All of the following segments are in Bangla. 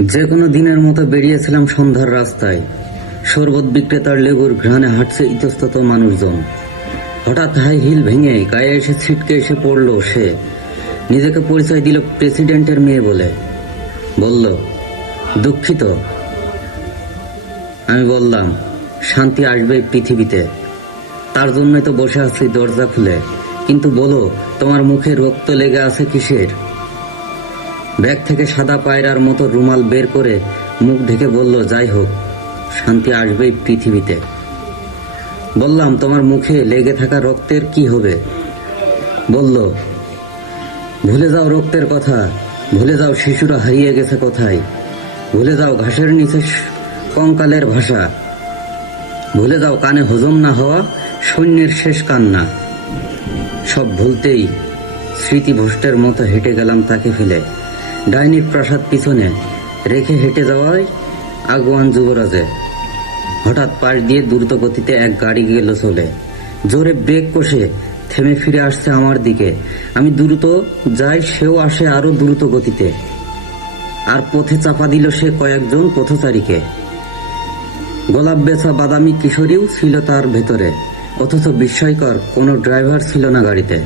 যে কোনো দিনের মতো বেরিয়েছিলাম সন্ধ্যার রাস্তায়। শরবত বিক্রেতার লেবুর ঘ্রাণে হাঁটছে ইতস্তত মানুষজন। হঠাৎ হাই হিল ভেঙে গায়ে এসে ছিটকে এসে পড়ল সে। নিজেকে পরিচয় দিল প্রেসিডেন্টের মেয়ে বলে। বলল, দুঃখিত। আমি বললাম, শান্তি আসবে পৃথিবীতে। তার জন্যই তো বসে আছি দরজা খুলে। কিন্তু বলো, তোমার মুখে রক্ত লেগে আছে কিসের? ব্যাগ থেকে সাদা পায়রার মতো রুমাল বের করে মুখ ঢেকে বলল, যাই হোক, শান্তি আসবেই পৃথিবীতে। বললাম, তোমার মুখে লেগে থাকা রক্তের কি হবে? বলল, ভুলে যাও রক্তের কথা, ভুলে যাও শিশুরা হারিয়ে গেছে কোথায়, ভুলে যাও ঘাসের নিচে কঙ্কালের ভাষা, ভুলে যাও কানে হজম না হওয়া সৈন্যের শেষ কান্না। সব ভুলতেই স্মৃতি ভ্রষ্টের মতো হেঁটে গেলাম তাকে ফেলে। ডাইনির প্রাসাদ পিছনে রেখে হেঁটে যাওয়ায় আগুয়ান যুবরাজে। হঠাৎ পাশ দিয়ে দ্রুত গতিতে এক গাড়ি গেল চলে। জোরে ব্রেক কষে থেমে ফিরে আসছে আমার দিকে। আমি দ্রুত যাই, সেও আসে আরও দ্রুত গতিতে আর পথে চাপা দিল সে কয়েকজন পথচারীকে। গোলাপ বেচা বাদামি কিশোরীও ছিল তার ভেতরে, অথচ বিস্ময়কর কোনো ড্রাইভার ছিল না গাড়িতে।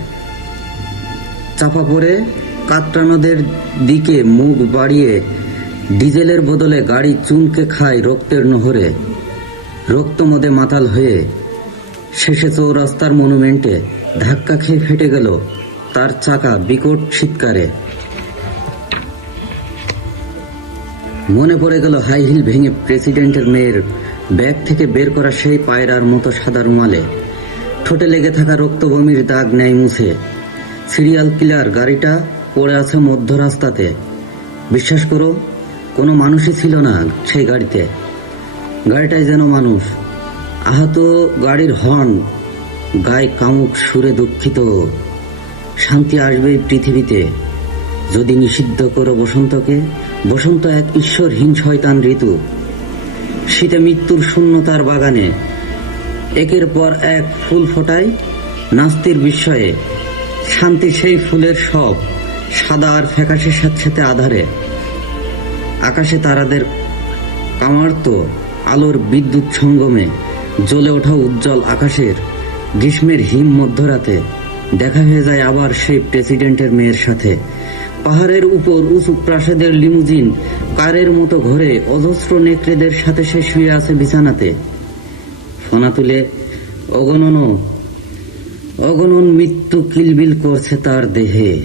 চাপা পড়ে কাতরানোদের দিকে মুখ বাড়িয়ে ডিজেলের বদলে গাড়ি চুনকে খায় রক্তের নহরে। রক্তমদে মাতাল হয়ে শেষে চৌরাস্তার মনুমেন্টে ধাক্কা খেয়ে ফেটে গেল তার চাকা বিকট শীতকারে মনে পড়ে গেল হাই হিল ভেঙে প্রেসিডেন্টের মেয়ের ব্যাগ থেকে বের করা সেই পায়রার মতো সাদা রুমালে। ঠোঁটে লেগে থাকা রক্তভূমির দাগ নেয় মুছে। সিরিয়াল কিলার গাড়িটা পড়ে আছে মধ্য রাস্তাতে। বিশ্বাস করো, কোনো মানুষই ছিল না সেই গাড়িতে। গাড়িটাই যেন মানুষ। আহত গাড়ির হর্ন, গায়ে কামুক সুরে দুঃখিত। শান্তি আসবে পৃথিবীতে। যদি নিষিদ্ধ করো বসন্তকে, বসন্ত এক ঈশ্বরহীন শয়তান ঋতু। শীতে মৃত্যুর শূন্যতার বাগানে, একের পর এক ফুল ফোটায় নাস্তির বিস্ময়ে। শান্তি সেই ফুলের সব। সাদা আর ফ্যাকাশে স্যাঁতস্যাঁতে আধারে। আকাশে তারাদের কামার্ত আলোর বিদ্যুৎ সঙ্গমে জ্বলে ওঠা উজ্জ্বল আকাশের গ্রীষ্মের হিম মধ্যরাতে দেখা হয়ে যায় আবার সেই প্রেসিডেন্টের মেয়ের সাথে। পাহাড়ের উপর উঁচু প্রাসাদের লিমুজিন কারের মতো ঘরে অজস্র নেকড়েদের সাথে সে শুয়ে আছে বিছানাতে। ফোনা তুলে অগণন অগণন মৃত্যু কিলবিল করছে তার দেহে।